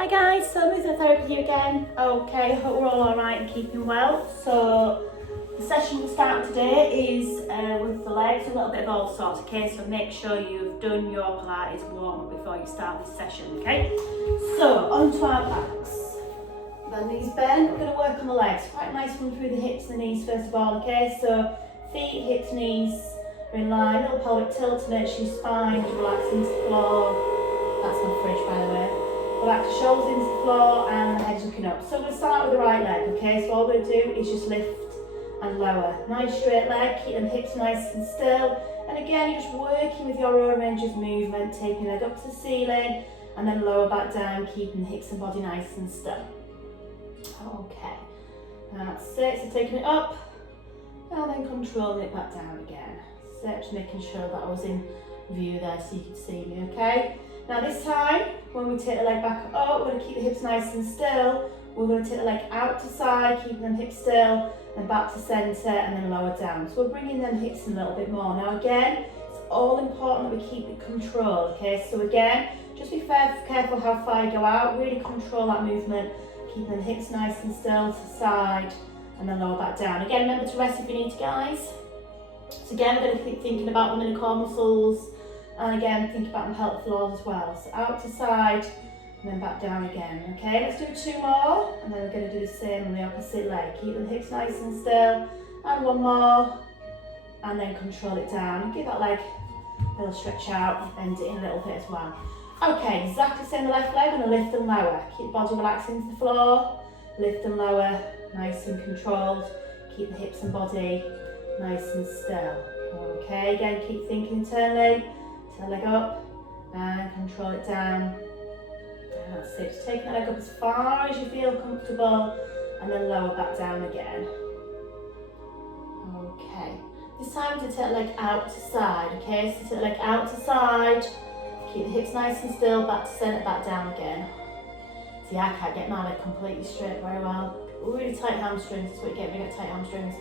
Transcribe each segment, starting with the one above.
Hi guys, so Therapy here again. Okay, hope we're all alright and keeping well. So the session we'll start today is with the legs, a little bit of all sorts, okay? So make sure you've done your Pilates warm up before you start this session, okay? So onto our backs. The knees bent, we're going to work on the legs. Quite nice one through the hips and the knees first of all, okay? So feet, hips, knees are in line, little pelvic tilt to make sure your spine is relaxing to the floor. That's my fridge by the way. Relax your shoulders into the floor and the head's looking up. So we're going to start with the right leg, okay? So all we're going to do is just lift and lower. Nice straight leg, keep them hips nice and still. And again, you're just working with your own range of movement, taking the leg up to the ceiling and then lower back down, keeping the hips and body nice and still. Okay, that's it. So taking it up and then controlling it back down again. So just making sure that I was in view there so you could see me, okay? Now this time, when we take the leg back up, we're going to keep the hips nice and still. We're going to take the leg out to side, keeping them hips still, and back to centre, and then lower down. So we're bringing them hips in a little bit more. Now again, it's all important that we keep it controlled, okay? So again, just be careful how far you go out, really control that movement, keeping the hips nice and still to the side, and then lower back down. Again, remember to rest if you need to, guys. So again, we're going to keep thinking about the mini core muscles, and again, think about the pelvic floors as well. So out to side, and then back down again. Okay, let's do two more, and then we're going to do the same on the opposite leg. Keep the hips nice and still, and one more, and then control it down. Give that leg a little stretch out, bend it in a little bit as well. Okay, exactly the same the left leg, we're going to lift and lower. Keep the body relaxing to the floor, lift and lower, nice and controlled. Keep the hips and body nice and still. Okay, again, keep thinking internally. So leg up and control it down. That's it. Just taking the leg up as far as you feel comfortable and then lower back down again. Okay. This time to take the leg out to side. Okay, so take the leg out to side. Keep the hips nice and still, back to centre, back down again. See, I can't get my leg completely straight very well. Really tight hamstrings, that's what you get when you get tight hamstrings.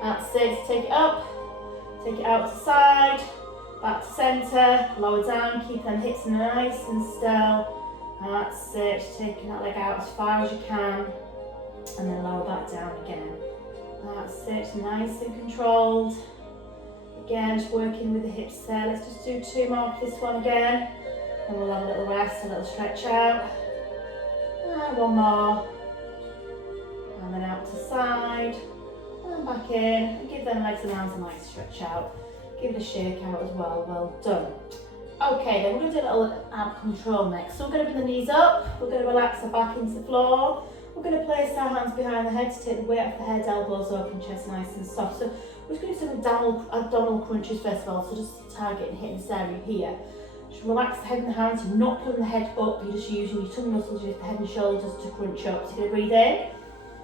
That's it. So take it up, take it out to side. Back to centre, lower down, keep them hips nice and still. That's it, just taking that leg out as far as you can and then lower back down again. That's it, nice and controlled. Again, just working with the hips there. Let's just do two more for this one again. And we'll have a little rest, a little stretch out. And one more. And then out to side. And back in. And give them legs and arms a nice stretch out. Give it a shake out as well, well done. Okay, then we're going to do a little ab control next. So we're going to bring the knees up, we're going to relax the back into the floor. We're going to place our hands behind the head to take the weight off the head, elbows open, chest nice and soft. So we're just going to do some abdominal crunches first of all, so just target and hitting this area here. Just relax the head and the hands, you're not pulling the head up, you're just using your tongue muscles, your head and shoulders to crunch up. So you're going to breathe in,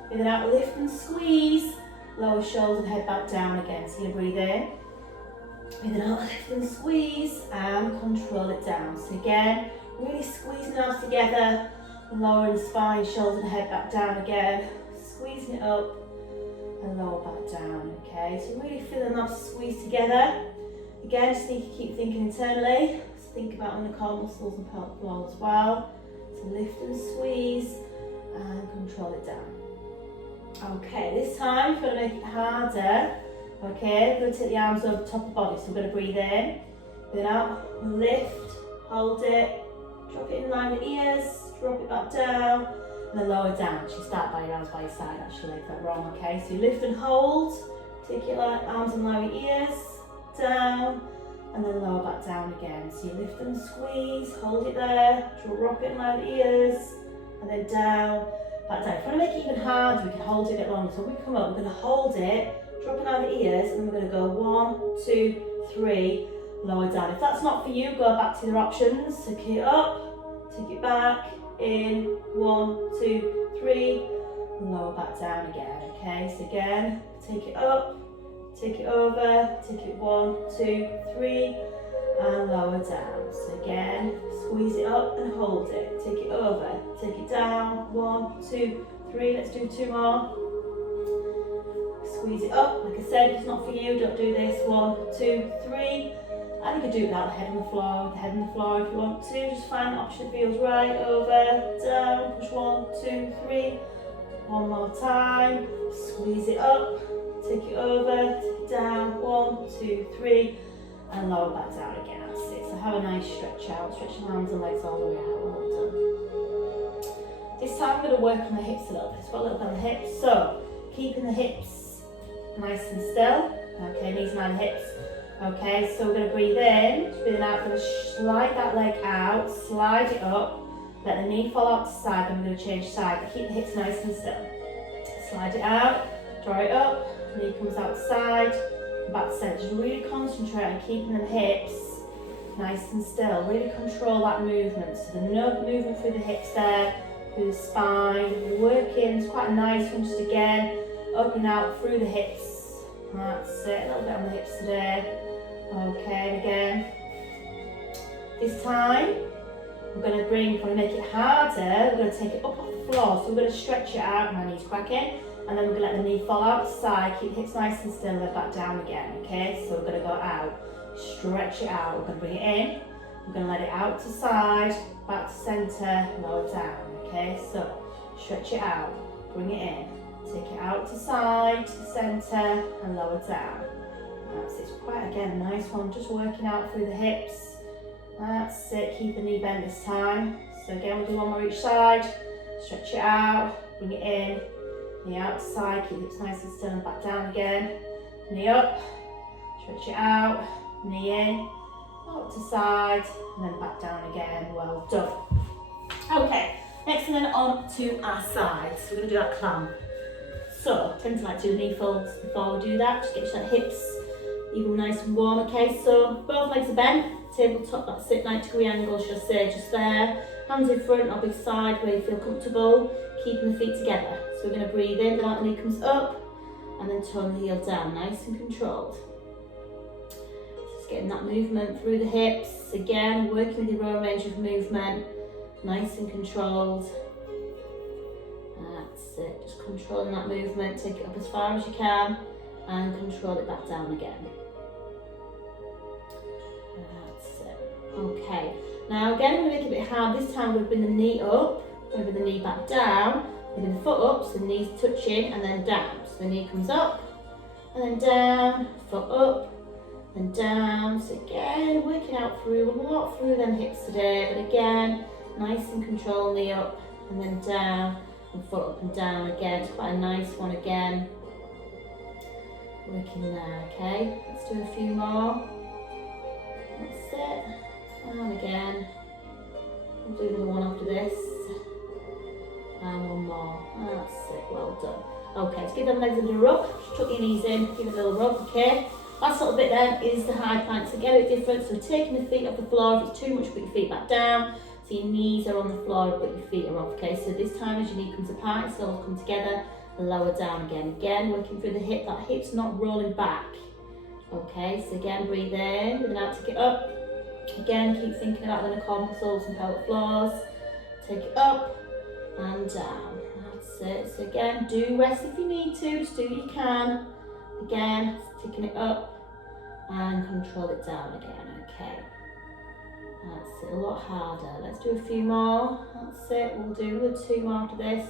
breathing out, lift and squeeze, lower shoulders and head back down again. So you're going to breathe in. Breathing out, lift and squeeze and control it down. So again, really squeezing the arms together, lowering the spine, shoulders and head back down again, squeezing it up and lower back down, okay? So really feeling that squeeze together. Again, just need to keep thinking internally. Just think about the core muscles and pelvic floor as well. So lift and squeeze and control it down. Okay, this time, we're going to make it harder. Okay, we're going to take the arms over the top of the body, so we're going to breathe in, breathe out, lift, hold it, drop it in line with ears, drop it back down, and then lower down. You start by your arms by your side, actually, if that's wrong, okay? So you lift and hold, take your arms and lower your ears, down, and then lower back down again. So you lift and squeeze, hold it there, drop it in line with ears, and then down, back down. If you want to make it even harder, we can hold it a bit longer. So when we come up, we're going to hold it, dropping out the ears, and then we're going to go 1, 2, 3, lower down. If that's not for you, go back to your options. Take it up, take it back, in, 1, 2, 3, lower back down again. Okay, so again, take it up, take it over, take it 1, 2, 3, and lower down. So again, squeeze it up and hold it. Take it over, take it down, 1, 2, 3. Let's do two more. Squeeze it up, like I said, if it's not for you, don't do this. 1, 2, 3, And you could do it without the head on the floor, with the head on the floor if you want to. Just find the option that feels right. Over, down, push 1, 2, 3. One more time. Squeeze it up. Take it over, take it down. 1, 2, 3. And lower back down again. That's it. So have a nice stretch out. Stretch your arms and legs all the way out. Well done. This time we're going to work on the hips a little bit. So got a little bit on the hips. So keeping the hips nice and still. Okay, knees and hips. Okay, so we're going to breathe in, breathing out, we're going to slide that leg out, slide it up, let the knee fall out to the side, then we're going to change side, but keep the hips nice and still. Slide it out, draw it up, knee comes out to side, back to centre. Just really concentrate on keeping the hips nice and still, really control that movement. So there's no movement through the hips there, through the spine, you're working, it's quite a nice one, just again, open out through the hips. That's it, a little bit on the hips today. Okay, again. This time, we're going to probably make it harder, we're going to take it up off the floor. So we're going to stretch it out, my knees cracking, and then we're going to let the knee fall out the side, keep the hips nice and still, let back down again, okay? So we're going to go out, stretch it out, we're going to bring it in, we're going to let it out to side, back to centre, lower down, okay? So, stretch it out, bring it in. Take it out to side, to centre, and lower down. That's it. It's quite, again, a nice one. Just working out through the hips. That's it. Keep the knee bent this time. So again, we'll do one more each side. Stretch it out, bring it in. Knee out to side, keep the hips nice and still, and back down again. Knee up, stretch it out, knee in, out to side, and then back down again. Well done. Okay, next and then on to our sides. So we're going to do that clamp. So, I tend to like to do knee folds before we do that, just get your hips even nice and warm, okay? So, both legs are bent, tabletop, that's it, 90-degree angle, should I say, just there. Hands in front or big side where you feel comfortable, keeping the feet together. So we're going to breathe in, then the knee comes up, and then turn the heel down, nice and controlled. Just getting that movement through the hips, again, working with your own range of movement, nice and controlled. That's it, just controlling that movement, take it up as far as you can and control it back down again. That's it. Okay, now again we're going to make it a bit hard. This time we're going to bring the knee up, we're going to bring the knee back down, we're going to bring the foot up, so the knee's touching and then down. So the knee comes up and then down, foot up and down. So again, working out through, a lot through them hips today, but again, nice and control, knee up and then down. And foot up and down again. It's quite a nice one again. Working there, okay? Let's do a few more. That's it. And again. We'll do another one after this. And one more. That's it, well done. Okay, to give them legs a little rub, just tuck your knees in, give it a little rub, okay? Last little bit then is the high plank, so get a bit different. So taking the feet off the floor, if it's too much, put your feet back down. So your knees are on the floor, but your feet are off, okay? So this time as your knee comes apart, it's all come together, and lower down again. Again, working through the hip, that hip's not rolling back. Okay, so again, breathe in, breathe out, take it up. Again, keep thinking about the core muscles and pelvic floors. Take it up and down, that's it. So again, do rest if you need to, just do what you can. Again, taking it up and control it down again, okay? That's it, a lot harder. Let's do a few more. That's it, we'll do another 2 more after this.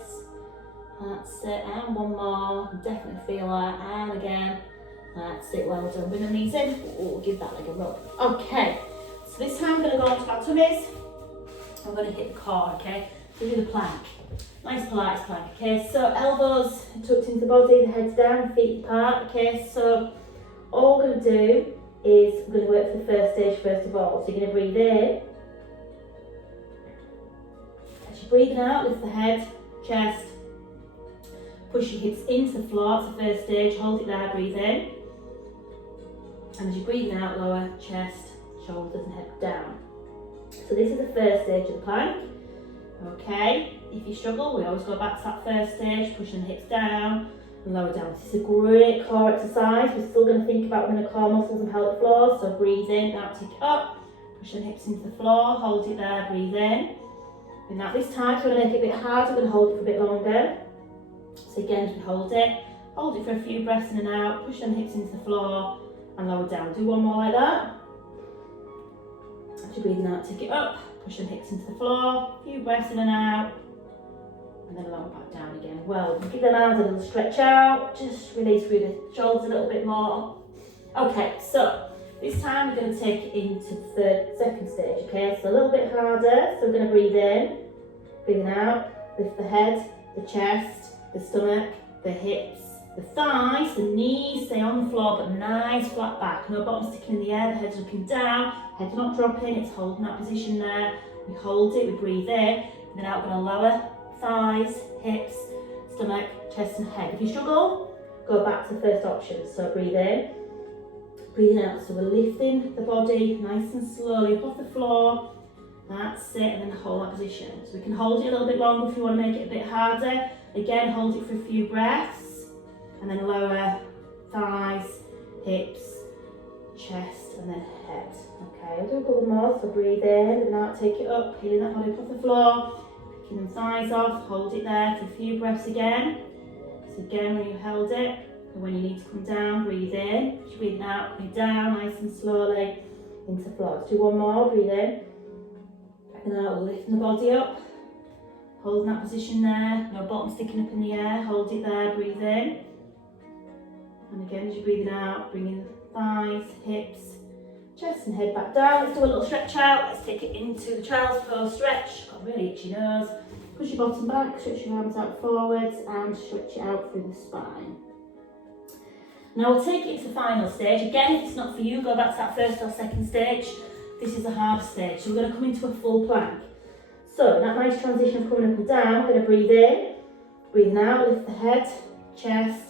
That's it, and one more. Definitely feel that, and again. That's it, well done. Bring the knees in. Ooh, give that leg a rub. Okay, so this time we're going to go onto our tummies. I'm going to hit the core, okay? So do the plank. Nice Pilates plank, okay? So elbows tucked into the body, the head's down, feet apart, okay? So all we're going to do is we're going to work for the first stage first of all. So you're going to breathe in. As you're breathing out, lift the head, chest. Push your hips into the floor, that's the first stage. Hold it there, breathe in. And as you're breathing out, lower chest, shoulders and head down. So this is the first stage of the plank. Okay, if you struggle, we always go back to that first stage, pushing the hips down. And lower down. This is a great core exercise. We're still going to think about the core muscles and pelvic floors. So breathe in, now take it up, push the hips into the floor, hold it there, breathe in. And now this time, so we're going to make it a bit harder, we're going to hold it for a bit longer. So again, as we hold it for a few breaths in and out, push the hips into the floor and lower down. Do one more like that. As you're breathing out, take it up, push them hips into the floor, a few breaths in and out, and then lower back down again. Well, give them arms a little stretch out, just release through the shoulders a little bit more. Okay, so this time we're going to take it into the second stage, okay? So a little bit harder, so we're going to breathe in, breathing out, lift the head, the chest, the stomach, the hips, the thighs, the knees stay on the floor but nice flat back, no bottom sticking in the air, the head's looking down, head's not dropping, it's holding that position there. We hold it, we breathe in, and then out we're going to lower thighs, hips, stomach, chest and head. If you struggle, go back to the first option. So breathe in, breathing out, so we're lifting the body nice and slowly up off the floor. That's it, and then hold that position. So we can hold it a little bit longer if you want to make it a bit harder. Again, hold it for a few breaths, and then lower thighs, hips, chest, and then head. Okay, I'll do a couple more. So breathe in, and out, take it up, peeling that body up off the floor, picking them thighs off, hold it there for a few breaths again. So again, when you held it, and when you need to come down, breathe in. Just breathing out, coming down nice and slowly into the floor. Let's do one more, breathe in. And out, lifting the body up, holding that position there, no bottom sticking up in the air, hold it there, breathe in. And again, as you're breathing out, bringing the thighs, hips, chest and head back down. Let's do a little stretch out. Let's take it into the child's pose stretch. Got a really itchy nose. Push your bottom back, stretch your arms out forwards and stretch it out through the spine. Now we'll take it to the final stage. Again, if it's not for you, go back to that first or second stage. This is a hard stage, so we're going to come into a full plank. So that nice transition of coming up and down, we're going to breathe in, breathing out, lift the head, chest,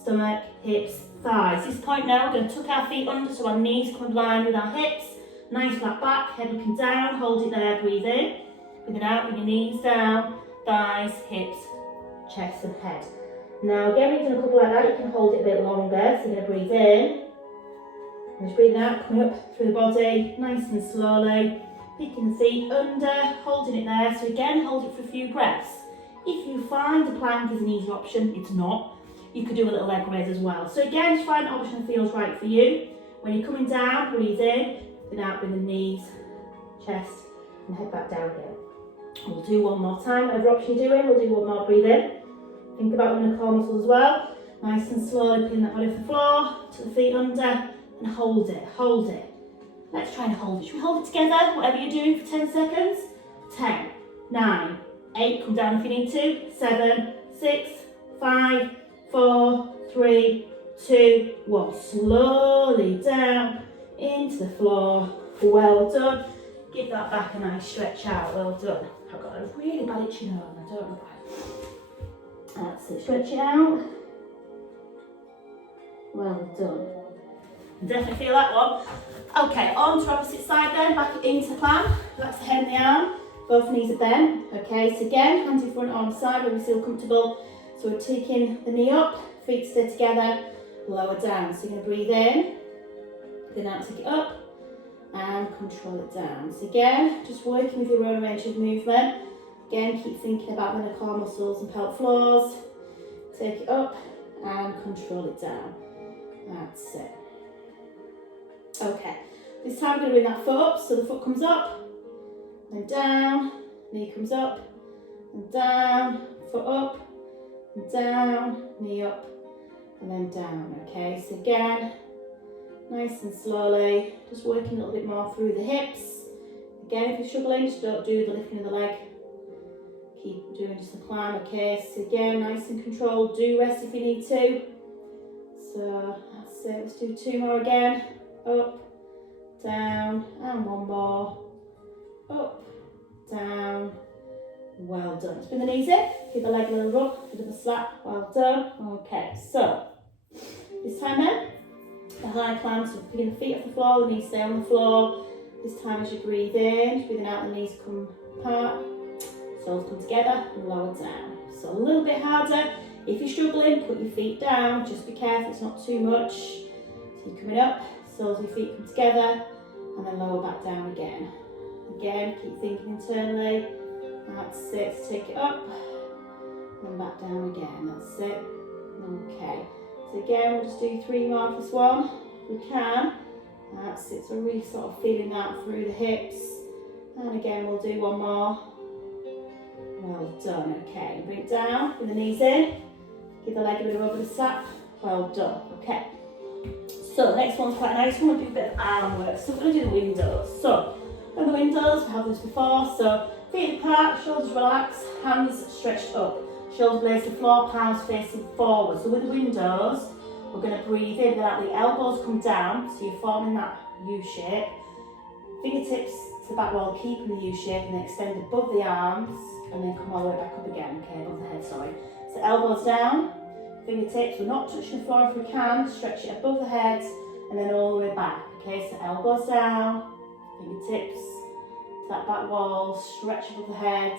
stomach, hips, thighs. At this point now, we're going to tuck our feet under so our knees come in line with our hips. Nice flat back, head looking down, hold it there, breathe in. Breathing out, bring your knees down, thighs, hips, chest and head. Now again, when you've done a couple like that, you can hold it a bit longer. So you're going to breathe in, and just breathing out, coming up through the body, nice and slowly. Picking the feet under, holding it there. So again, hold it for a few breaths. If you find the plank is an easy option, it's not. You could do a little leg raise as well. So again, just find an option that feels right for you. When you're coming down, breathe in, then out, bring the knees, chest, and head back down again. We'll do one more time, whatever option you're doing, we'll do one more, breathe in. Think about them in the core muscles as well. Nice and slowly, pin that body off the floor, to the feet under, and hold it, hold it. Let's try and hold it. Should we hold it together, whatever you're doing, for 10 seconds? 10, 9, 8, come down if you need to, 7, 6, 5, 4, 3, 2, 1. Slowly down into the floor. Well done. Give that back a nice stretch out. Well done. I've got a really bad itchy nose and I don't know why. That's it. Stretch it out. Well done. Definitely feel that one. Okay, on to opposite side then, back into the plank. Relax the head and the arm. Both knees are bent. Okay, so again, hands in front, arm side where we feel comfortable. So we're taking the knee up, feet stay together, lower down. So you're going to breathe in, then out, take it up, and control it down. So again, just working with your own range of movement. Again, keep thinking about the core muscles and pelvic floors. Take it up and control it down. That's it. Okay, this time we're going to bring that foot up, so the foot comes up, then down, knee comes up, and down, foot up, and down, knee up, and then down. Okay, so again, nice and slowly, just working a little bit more through the hips. Again, if you're struggling, just don't do the lifting of the leg. Keep doing just the climb. Okay, so again, nice and controlled. Do rest if you need to. So that's it. Let's do 2 more again. Up, down, and 1 more. Up, down. Well done. Let's bring the knees in. Give the leg a little rub, a bit of a slap. Well done. Okay, so this time then, the high climb, so picking the feet off the floor, the knees stay on the floor. This time as you breathe in, just breathing out, the knees come apart, soles come together and lower down. So a little bit harder. If you're struggling, put your feet down. Just be careful, it's not too much. So you're coming up, soles of your feet come together, and then lower back down again. Again, keep thinking internally. That's it, so take it up, and back down again, that's it. Okay, so again, we'll just do 3 more for this one, if we can. That's it, so really sort of feeling that through the hips. And again, we'll do one more. Well done, okay. Bring it down, bring the knees in. Give the leg a bit of over the slap. Well done, okay. So the next one's quite nice. We're going to do a bit of arm work. So we're going to do the windows. So on the windows, we have this before. So feet apart, shoulders relaxed, hands stretched up. Shoulders blades to the floor, palms facing forward. So with the windows, we're going to breathe in, let the elbows come down, so you're forming that U shape. Fingertips to the back wall, keeping the U shape, and then extend above the arms, and then come all the way back up again, okay, above the head, sorry. So elbows down, fingertips, we're not touching the floor if we can, stretch it above the head, and then all the way back, okay, so elbows down, fingertips to that back wall, stretch above the head.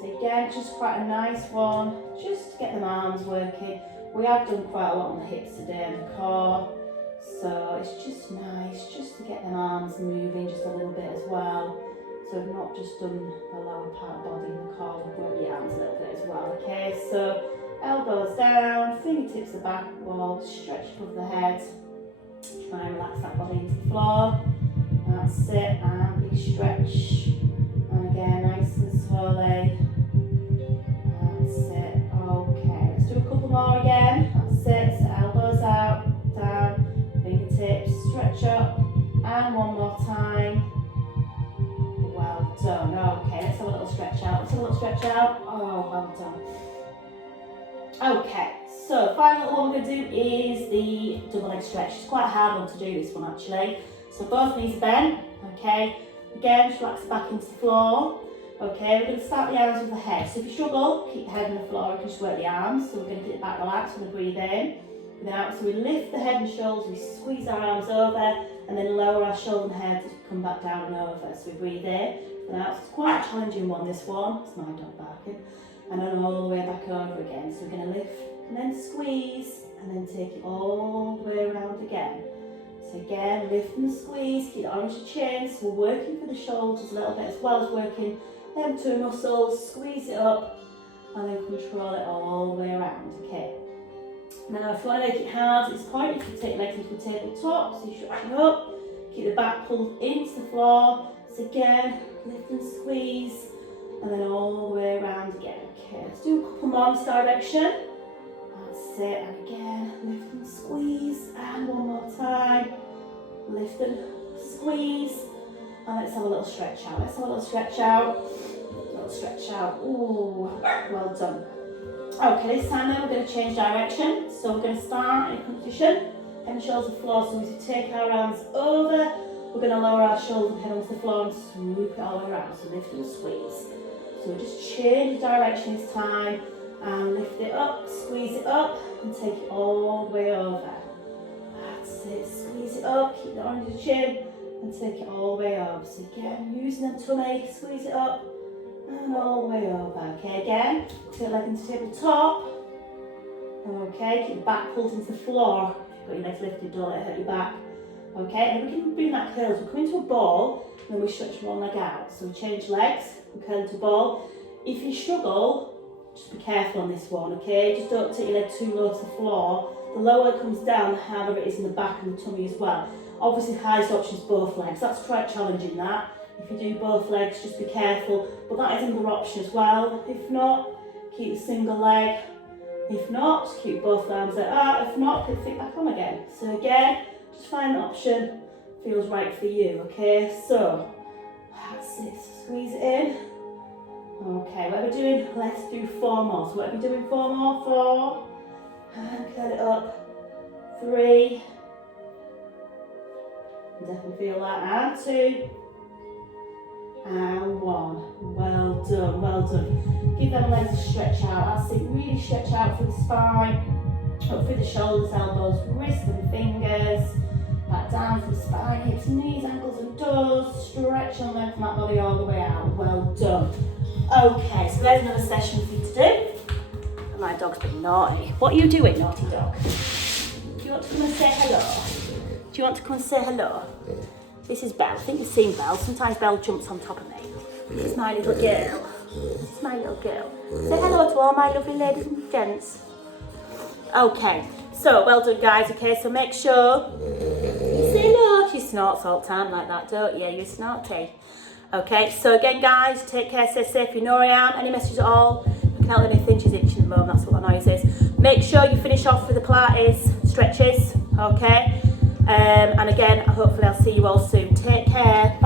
So again, just quite a nice one, just to get them arms working. We have done quite a lot on the hips today and the core, so it's just nice just to get them arms moving just a little bit as well. So we've not just done the lower part of the body and the core, we've worked the arms a little bit as well. Okay, so elbows down, fingertips to the back wall, stretch above the head. Try and relax that body into the floor. That's it, and big stretch. And again, nice and slowly. That's it. Okay, let's do a couple more again. That's it. So elbows out, down, fingertips, stretch up, and one more time. Well done. Okay, let's have a little stretch out. Let's have a little stretch out. Oh, well done. Okay, so final one we're going to do is the double leg stretch. It's quite a hard one to do, this one actually. So both knees are bent. Okay, again, just relax the back into the floor. Okay, we're going to start the arms with the head. So if you struggle, keep the head on the floor, you can just work the arms. So we're going to get it back relaxed. We're going to breathe in, breathe out. So we lift the head and shoulders, we squeeze our arms over, and then lower our shoulder and head to come back down and over. So we breathe in, breathe out. So it's quite a challenging one, this one. It's my dog barking. And then all the way back over again. So we're going to lift and then squeeze, and then take it all the way around again. So again, lift and squeeze, keep the arms to chin. So we're working for the shoulders a little bit as well as working them two muscles. Squeeze it up and then control it all the way around. Okay. Now if you want to make it hard, it's quite if you take legs into the tabletop, so you're stretching up, keep the back pulled into the floor. So again, lift and squeeze, and then all the way around again. Okay, let's do a couple more in this direction. That's it, and again, lift and squeeze, and one more time. Lift and squeeze, and let's have a little stretch out. Let's have a little stretch out. A little stretch out. Ooh, well done. Okay, this time then we're going to change direction. So we're going to start in a position, head and shoulders to the floor. So as we take our arms over, we're going to lower our shoulder and head onto the floor and swoop it all around. So lift and squeeze. So we'll just change the direction this time and lift it up, squeeze it up, and take it all the way over. That's it, squeeze it up, keep the arm to the chin, and take it all the way over. So again, using the tummy, squeeze it up, and all the way over. Okay, again, take the leg into tabletop. Okay, keep the back pulled into the floor. If you've got your legs lifted, don't let it hurt your back. Okay, and we can bring that curl. So we come into a ball, and then we stretch one leg out. So we change legs, we curl into a ball. If you struggle, just be careful on this one, okay? Just don't take your leg too low to the floor. The lower it comes down, the harder it is in the back and the tummy as well. Obviously, the highest option is both legs. That's quite challenging, that. If you do both legs, just be careful. But that is another option as well. If not, keep the single leg. If not, just keep both arms out. If not, put the feet back on again. So again, just find the option that feels right for you, okay? So, that's it. Squeeze it in. Okay, what are we doing? Let's do 4 more. So what are we doing? 4 more? 4. And curl it up. 3. Definitely feel that. And 2. And 1. Well done, well done. Give them legs a stretch out. That's it. Really stretch out through the spine, up through the shoulders, elbows, wrists and fingers. Back down through the spine, hips, knees, ankles and toes. Stretch and lengthen that body all the way out. Well done. Okay, so there's another session for you to do. And my dog's been naughty. What are you doing, naughty dog? Do you want to come and say hello? Do you want to come and say hello? This is Belle. I think you've seen Belle. Sometimes Belle jumps on top of me. This is my little girl. This is my little girl. Say hello to all my lovely ladies and gents. Okay, so well done guys. Okay, so make sure you say hello. She's snorts all the time like that, don't you? You're snorty. Okay, so again, guys, take care, stay safe. You know where I am. Any message at all? You can't let anything. She's itching at the moment. That's what that noise is. Make sure you finish off with the Pilates stretches. Okay, and again, hopefully I'll see you all soon. Take care.